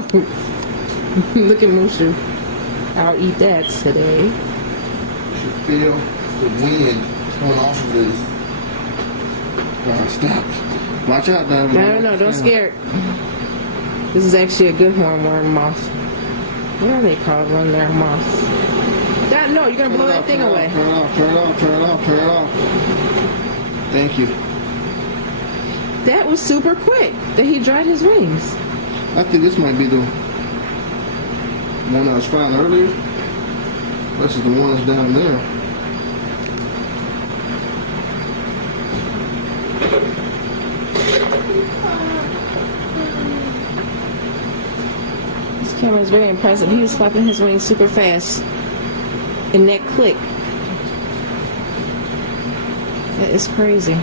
go. Look at Mushu. I'll eat that today. You should feel the wind coming off of this. Stop. Watch out, Diamond. No, don't scare it. This is actually a good hornworm moth. What are they called when they're moths? That, no, you're going to blow that thing away. Turn it off, turn it off, turn it off, turn it off. Thank you. That was super quick that he dried his wings. I think this might be the one I was found earlier. This is the one that's down there. This camera is very impressive. He was flapping his wings super fast. And that click. That is crazy.